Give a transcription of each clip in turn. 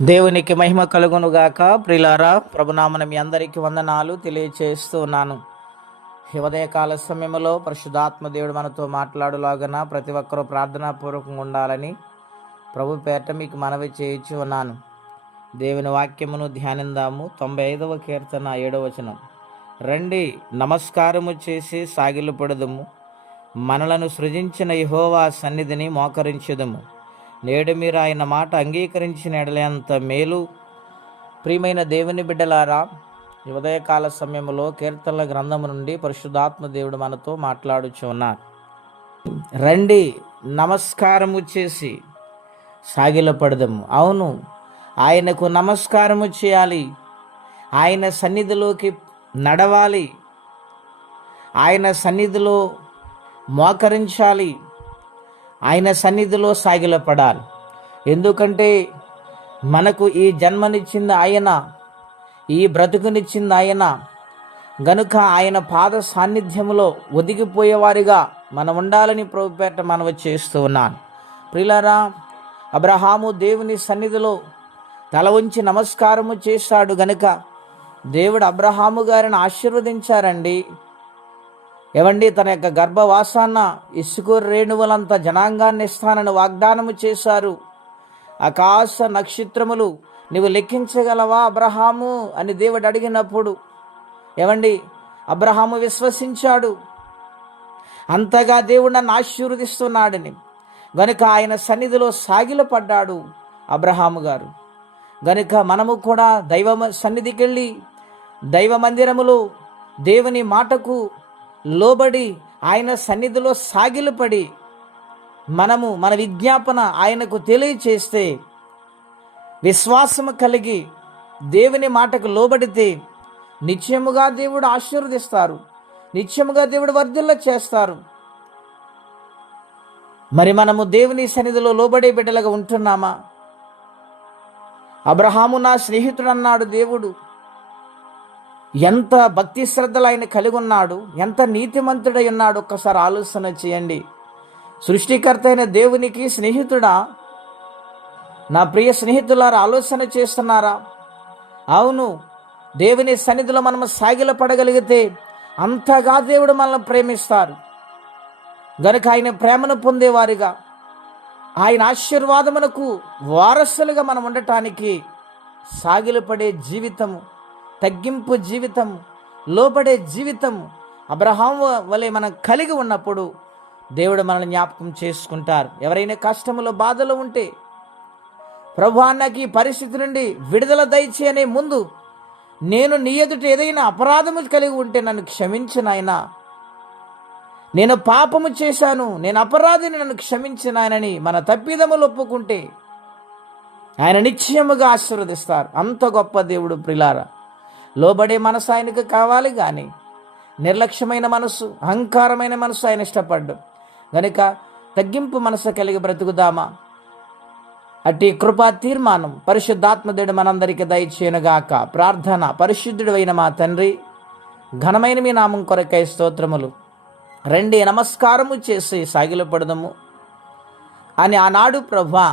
దేవునికి మహిమ కలుగునుగాక. ప్రిలారా, ప్రభునామన మీ అందరికీ వందనాలు తెలియచేస్తూ ఉన్నాను. ఉదయకాల సమయంలో పరిశుద్ధాత్మ దేవుడు మనతో మాట్లాడులాగన ప్రతి ఒక్కరూ ప్రార్థనాపూర్వకంగా ఉండాలని ప్రభు పేరట మీకు మనవి చేయించి ఉన్నాను. దేవుని వాక్యమును ధ్యానిందాము. 95వ కీర్తన 7వ వచనం. రండి, నమస్కారము చేసి సాగిలపడదుము, మనలను సృజించిన యెహోవా సన్నిధిని మోకరించుదుము. నేడు మీరు ఆయన మాట అంగీకరించిన ఎడలేంత మేలు. ప్రియమైన దేవుని బిడ్డలారా, ఉదయకాల సమయంలో కీర్తనల గ్రంథము నుండి పరిశుద్ధాత్మ దేవుడు మనతో మాట్లాడుచు ఉన్నారు. రండి, నమస్కారము చేసి సాగిలపడదము. అవును, ఆయనకు నమస్కారము చేయాలి, ఆయన సన్నిధిలోకి నడవాలి, ఆయన సన్నిధిలో మోకరించాలి, ఆయన సన్నిధిలో సాగిలపడాలి. ఎందుకంటే మనకు ఈ జన్మనిచ్చింది ఆయన, ఈ బ్రతుకునిచ్చింది ఆయన గనుక ఆయన పాద సాన్నిధ్యంలో ఒదిగిపోయేవారిగా మనం ఉండాలని ప్రభుపేట మనవి చేస్తూ ఉన్నాను. ప్రియులారా, అబ్రహాము దేవుని సన్నిధిలో తల ఉంచి నమస్కారము చేశాడు గనుక దేవుడు అబ్రహాము గారిని ఆశీర్వదించారండి. ఏవండి, తన యొక్క గర్భవాసాన్న ఇసుక రేణువులంత జనాంగాన్ని ఇస్తానని వాగ్దానము చేశారు. ఆకాశ నక్షత్రములు నీవు లెక్కించగలవా అబ్రహాము అని దేవుడు అడిగినప్పుడు ఏవండి, అబ్రహాము విశ్వసించాడు. అంతగా దేవుడు నన్ను ఆశీర్వదిస్తున్నాడని గనుక ఆయన సన్నిధిలో సాగిలపడ్డాడు అబ్రహాము గారు. గనుక మనము కూడా దైవ సన్నిధికి వెళ్ళి దైవ మందిరములో దేవుని మాటకు లోబడి ఆయన సన్నిధిలో సాగిలపడి మనము మన విజ్ఞాపన ఆయనకు తెలియచేస్తే, విశ్వాసము కలిగి దేవుని మాటకు లోబడితే నిత్యముగా దేవుడు ఆశీర్వదిస్తారు, నిత్యముగా దేవుడు వర్ధిల్ల చేస్తారు. మరి మనము దేవుని సన్నిధిలో లోబడే బిడ్డలుగా ఉంటున్నామా? అబ్రహాము నా స్నేహితుడు అన్నాడు దేవుడు. ఎంత భక్తి శ్రద్ధలు ఆయన కలిగి ఉన్నాడు, ఎంత నీతిమంతుడై ఉన్నాడు. ఒక్కసారి ఆలోచన చేయండి. సృష్టికర్త అయిన దేవునికి స్నేహితుడా? నా ప్రియ స్నేహితులారా, ఆలోచన చేస్తున్నారా? అవును, దేవుని సన్నిధిలో మనం సాగిలపడగలిగితే అంతగా దేవుడు మనల్ని ప్రేమిస్తారు. గనుక ఆయన ప్రేమను పొందేవారిగా, ఆయన ఆశీర్వాదమునకు వారసులుగా మనం ఉండటానికి సాగిలపడే జీవితము, తగ్గింపు జీవితం, లోబడే జీవితం అబ్రహాము వలె మనం కలిగి ఉన్నప్పుడు దేవుడు మనల్ని జ్ఞాపకం చేసుకుంటారు. ఎవరైనా కష్టములో బాధలో ఉంటే, ప్రభువా నాకు ఈ పరిస్థితి నుండి విడుదల దయచేయనే ముందు నేను నీ ఎదుట ఏదైనా అపరాధము కలిగి ఉంటే నన్ను క్షమించు నాయనా, నేను పాపము చేశాను, నేను అపరాధిని, నన్ను క్షమించు నాయనని మన తప్పిదములు ఒప్పుకుంటే ఆయన నిశ్చయముగా ఆశీర్వదిస్తారు. అంత గొప్ప దేవుడు. ప్రిలారా, లోబడే మనసు ఆయనకు కావాలి, కానీ నిర్లక్ష్యమైన మనసు, అహంకారమైన మనసు ఆయన ఇష్టపడ్డు. గనుక తగ్గింపు మనసు కలిగి బ్రతుకుదామా? అట్టి కృపా తీర్మానం పరిశుద్ధాత్మదేవుడు మనందరికీ దయచేయనుగాక. ప్రార్థన. పరిశుద్ధుడు అయిన మా తండ్రి, ఘనమైన మీ నామం కొరకై స్తోత్రములు. రండి, నమస్కారము చేసి సాగిలపడదము అని ఆనాడు ప్రభువా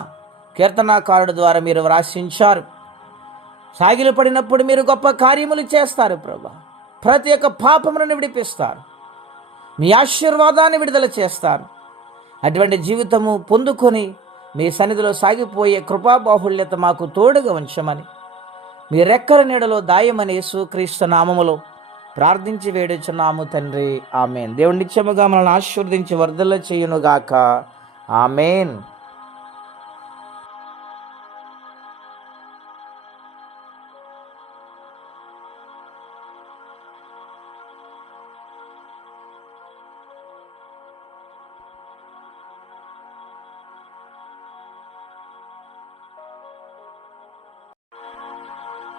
కీర్తనాకారుడు ద్వారా మీరు వ్రాసించారు. సాగిలపడినప్పుడు మీరు గొప్ప కార్యములు చేస్తారు ప్రభువా. ప్రతి ఒక్క పాపములను విడిపిస్తారు, మీ ఆశీర్వాదాన్ని విడుదల చేస్తారు. అటువంటి జీవితము పొందుకొని మీ సన్నిధిలో సాగిపోయే కృపాబాహుళ్యత మాకు తోడుగా ఉంచమని మీ రెక్కల నీడలో దాయమని యేసుక్రీస్తు నామములో ప్రార్థించి వేడుచున్నాము తండ్రి. ఆమెన్. దేవుడు నిత్యముగా మనల్ని ఆశీర్వదించి వర్ధిల్ల చేయునుగాక. ఆమెన్.